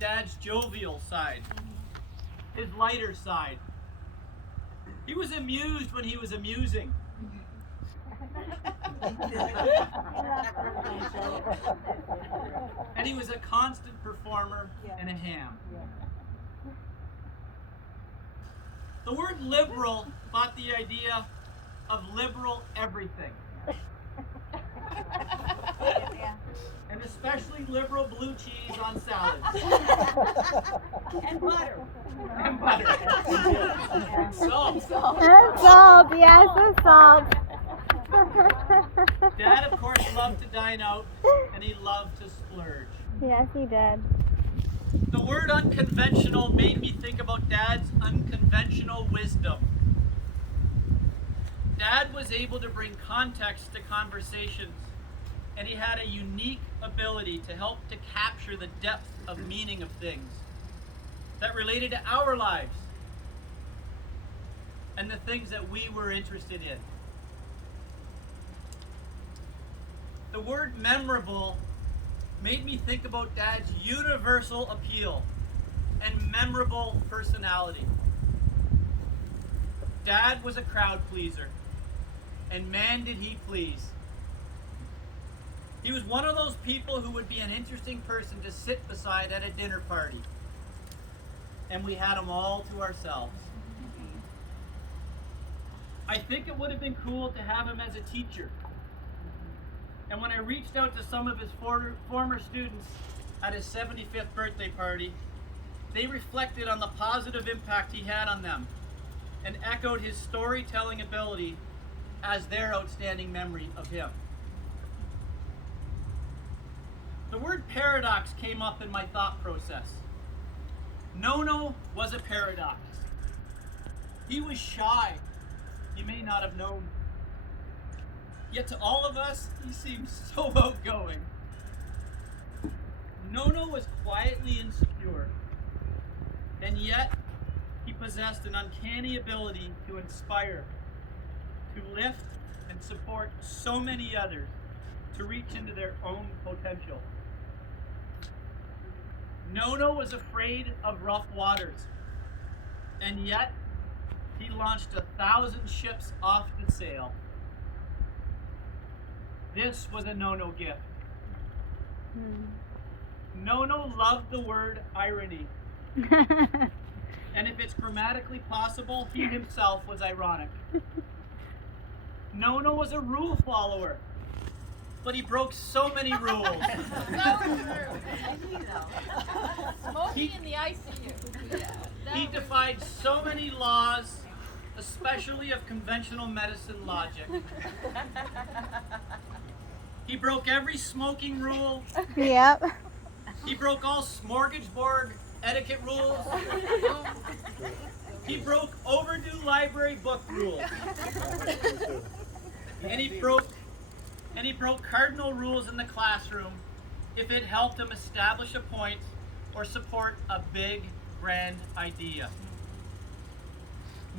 Dad's jovial side, his lighter side. He was amused when he was amusing. And he was a constant performer and a ham. The word liberal brought the idea of liberal everything. And especially liberal blue cheese on salads. And butter. And butter. And salt. And salt, yes, and salt. Dad, of course, loved to dine out, and he loved to splurge. Yes, he did. The word unconventional made me think about Dad's unconventional wisdom. Dad was able to bring context to conversations, and he had a unique ability to help to capture the depth of meaning of things that related to our lives and the things that we were interested in. The word memorable made me think about Dad's universal appeal and memorable personality. Dad was a crowd pleaser, and man did he please. He was one of those people who would be an interesting person to sit beside at a dinner party, and we had them all to ourselves. I think it would have been cool to have him as a teacher. And when I reached out to some of his former students at his 75th birthday party, they reflected on the positive impact he had on them and echoed his storytelling ability as their outstanding memory of him. The word paradox came up in my thought process. Nono was a paradox. He was shy. You may not have known. Yet to all of us, he seemed so outgoing. Nono was quietly insecure, and yet he possessed an uncanny ability to inspire, to lift and support so many others to reach into their own potential. Nono was afraid of rough waters, and yet he launched 1,000 ships off to sail. This was a Nono gift. Nono loved the word irony. And if it's grammatically possible, he himself was ironic. Nono was a rule follower, but he broke so many rules. Smoking in the ICU. He defied so many laws, especially of conventional medicine logic. He broke every smoking rule. Yep. He broke all smorgasbord etiquette rules. He broke overdue library book rules. And he broke cardinal rules in the classroom if it helped him establish a point or support a big, grand idea.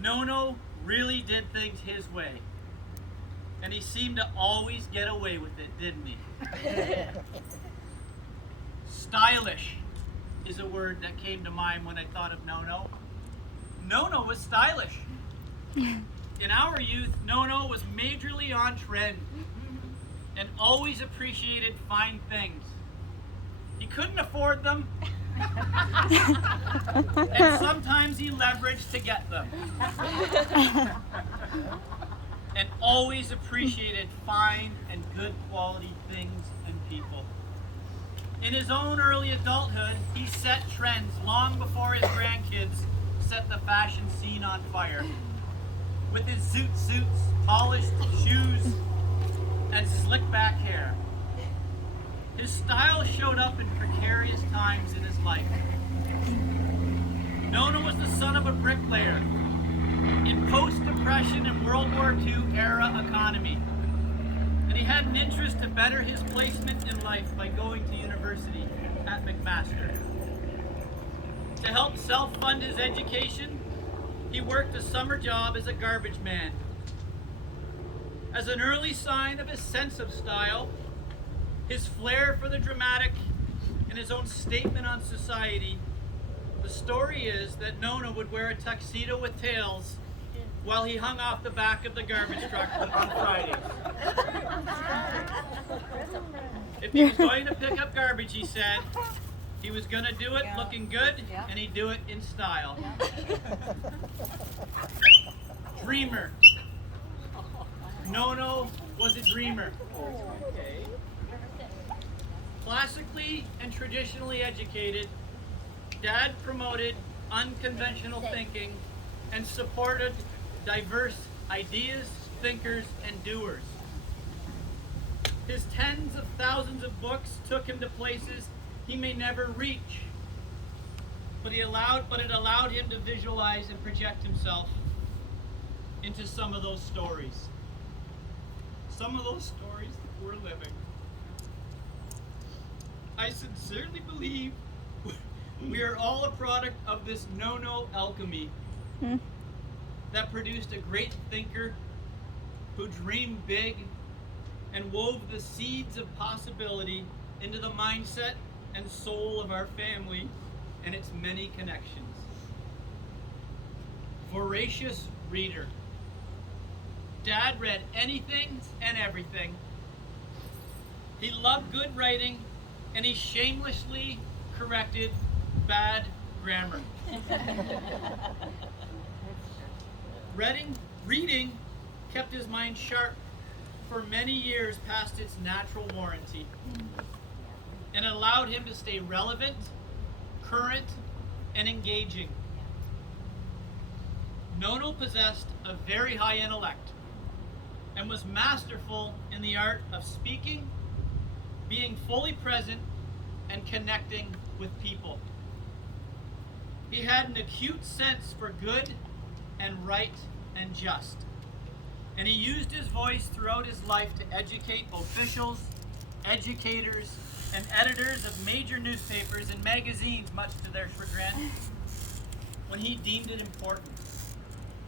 Nono really did things his way. And he seemed to always get away with it, didn't he? Stylish is a word that came to mind when I thought of Nono. Nono was stylish. In our youth, Nono was majorly on trend and always appreciated fine things. He couldn't afford them, and sometimes he leveraged to get them. And always appreciated fine and good quality things and people. In his own early adulthood, he set trends long before his grandkids set the fashion scene on fire. With his zoot suits, polished shoes, and slick back hair. His style showed up in precarious times in his life. Nono was the son of a bricklayer in post-Depression and World War II era economy. And he had an interest to better his placement in life by going to university at McMaster. To help self-fund his education, he worked a summer job as a garbage man. As an early sign of his sense of style, his flair for the dramatic, in his own statement on society, the story is that Nona would wear a tuxedo with tails while he hung off the back of the garbage truck on Fridays. If he was going to pick up garbage, he said, he was going to do it looking good, and he'd do it in style. Dreamer. Nono was a dreamer. Classically and traditionally educated, Dad promoted unconventional thinking and supported diverse ideas, thinkers, and doers. His tens of thousands of books took him to places he may never reach, but it allowed him to visualize and project himself into some of those stories. Some of those stories that we're living. I sincerely believe we are all a product of this no-no alchemy that produced a great thinker who dreamed big and wove the seeds of possibility into the mindset and soul of our family and its many connections. Voracious reader. Dad read anything and everything. He loved good writing, and he shamelessly corrected bad grammar. Reading kept his mind sharp for many years past its natural warranty, and allowed him to stay relevant, current, and engaging. Nono possessed a very high intellect and was masterful in the art of speaking, being fully present, and connecting with people. He had an acute sense for good and right and just, and he used his voice throughout his life to educate officials, educators, and editors of major newspapers and magazines, much to their chagrin, when he deemed it important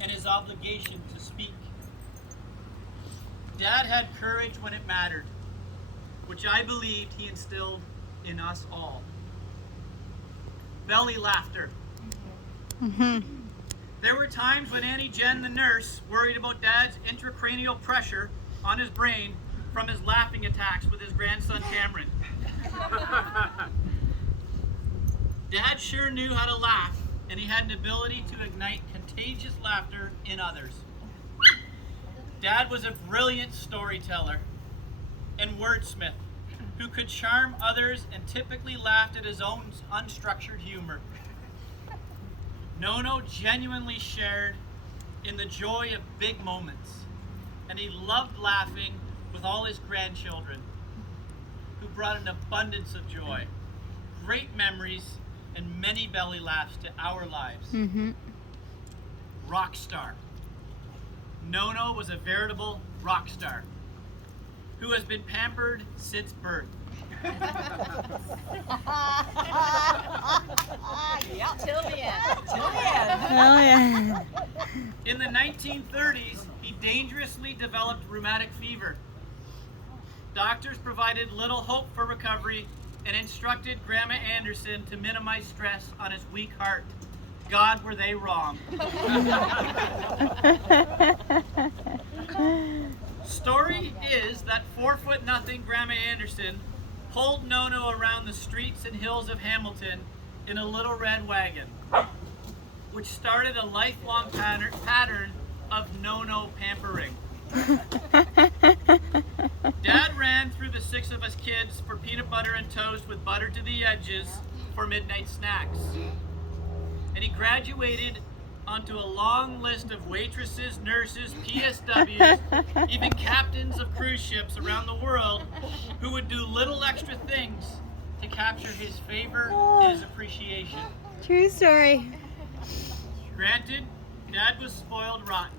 and his obligation to speak. Dad had courage when it mattered, which I believed he instilled in us all. Belly laughter. There were times when Annie Jen, the nurse, worried about Dad's intracranial pressure on his brain from his laughing attacks with his grandson Cameron. Dad sure knew how to laugh, and he had an ability to ignite contagious laughter in others. Dad was a brilliant storyteller and wordsmith who could charm others and typically laughed at his own unstructured humor. Nono genuinely shared in the joy of big moments, and he loved laughing with all his grandchildren, who brought an abundance of joy, great memories, and many belly laughs to our lives. Rock star. Nono was a veritable rock star who has been pampered since birth. Till the end. Oh, yeah. In the 1930s, he dangerously developed rheumatic fever. Doctors provided little hope for recovery and instructed Grandma Anderson to minimize stress on his weak heart. God, were they wrong. Story is that 4'0" Grandma Anderson pulled Nono around the streets and hills of Hamilton in a little red wagon, which started a lifelong pattern of Nono pampering. Dad ran through the 6 of us kids for peanut butter and toast with butter to the edges for midnight snacks. And he graduated onto a long list of waitresses, nurses, PSWs, even captains of cruise ships around the world who would do little extra things to capture his favor and his appreciation. True story. Granted, Dad was spoiled rotten.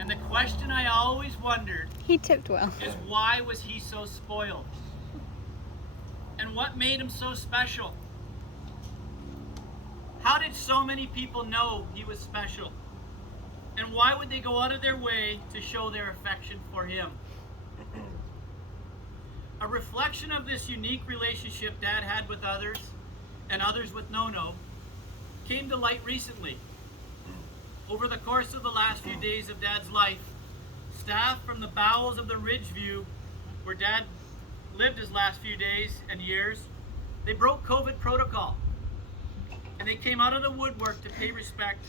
And the question I always wondered He tipped well. is, why was he so spoiled? And what made him so special? How did so many people know he was special? And why would they go out of their way to show their affection for him? A reflection of this unique relationship Dad had with others and others with Nono came to light recently. Over the course of the last few days of Dad's life, staff from the bowels of the Ridgeview, where Dad lived his last few days and years, they broke COVID protocol. And they came out of the woodwork to pay respect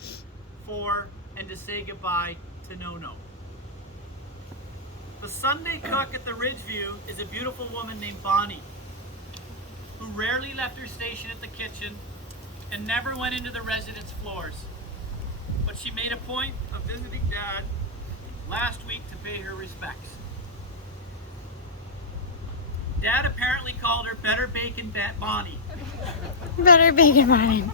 for and to say goodbye to Nono. The Sunday cook at the Ridgeview is a beautiful woman named Bonnie, who rarely left her station at the kitchen and never went into the residence floors. But she made a point of visiting Dad last week to pay her respects. Dad apparently called her Better Bacon Bonnie. Better bacon morning.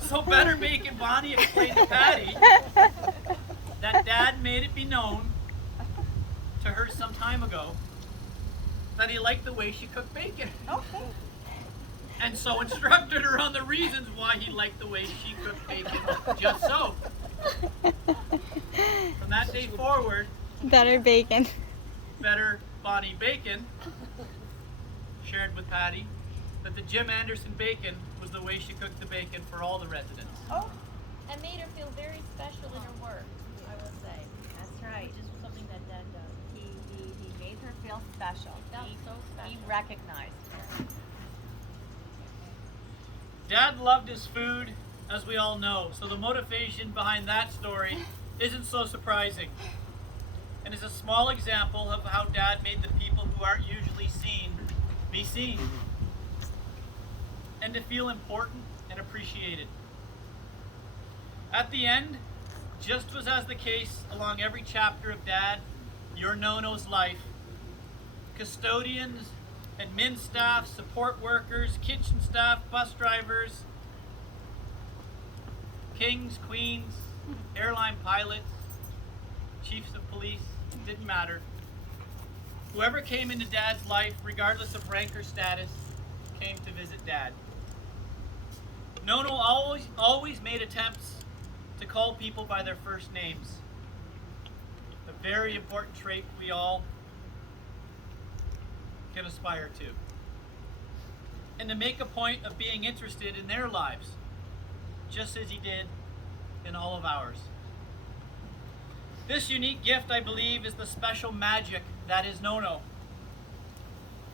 So Better Bacon Bonnie explained to Patty that Dad made it be known to her some time ago that he liked the way she cooked bacon. And so instructed her on the reasons why he liked the way she cooked bacon. Just so. From that day forward, Better bacon. Better Bonnie Bacon shared with Patty that the Jim Anderson bacon was the way she cooked the bacon for all the residents. Oh, and made her feel very special in her work, I will say. That's right. Which is something that Dad does. He made her feel special. Felt so special. He recognized her. Dad loved his food, as we all know, so the motivation behind that story isn't so surprising. And is a small example of how Dad made the people who aren't usually seen be seen. And to feel important and appreciated. At the end, just as the case along every chapter of Dad, your Nono's life, custodians, admin staff, support workers, kitchen staff, bus drivers, kings, queens, airline pilots, chiefs of police, it didn't matter. Whoever came into Dad's life, regardless of rank or status, came to visit Dad. Nono always made attempts to call people by their first names. A very important trait we all can aspire to. And to make a point of being interested in their lives, just as he did in all of ours. This unique gift, I believe, is the special magic that is Nono.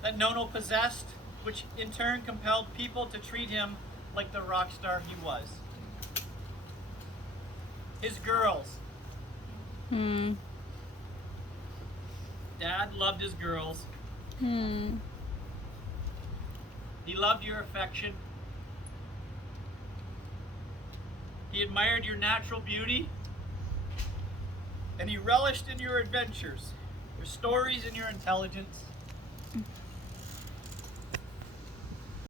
That Nono possessed, which in turn compelled people to treat him like the rock star he was. His girls. Dad loved his girls. He loved your affection. He admired your natural beauty. And he relished in your adventures, your stories, and your intelligence.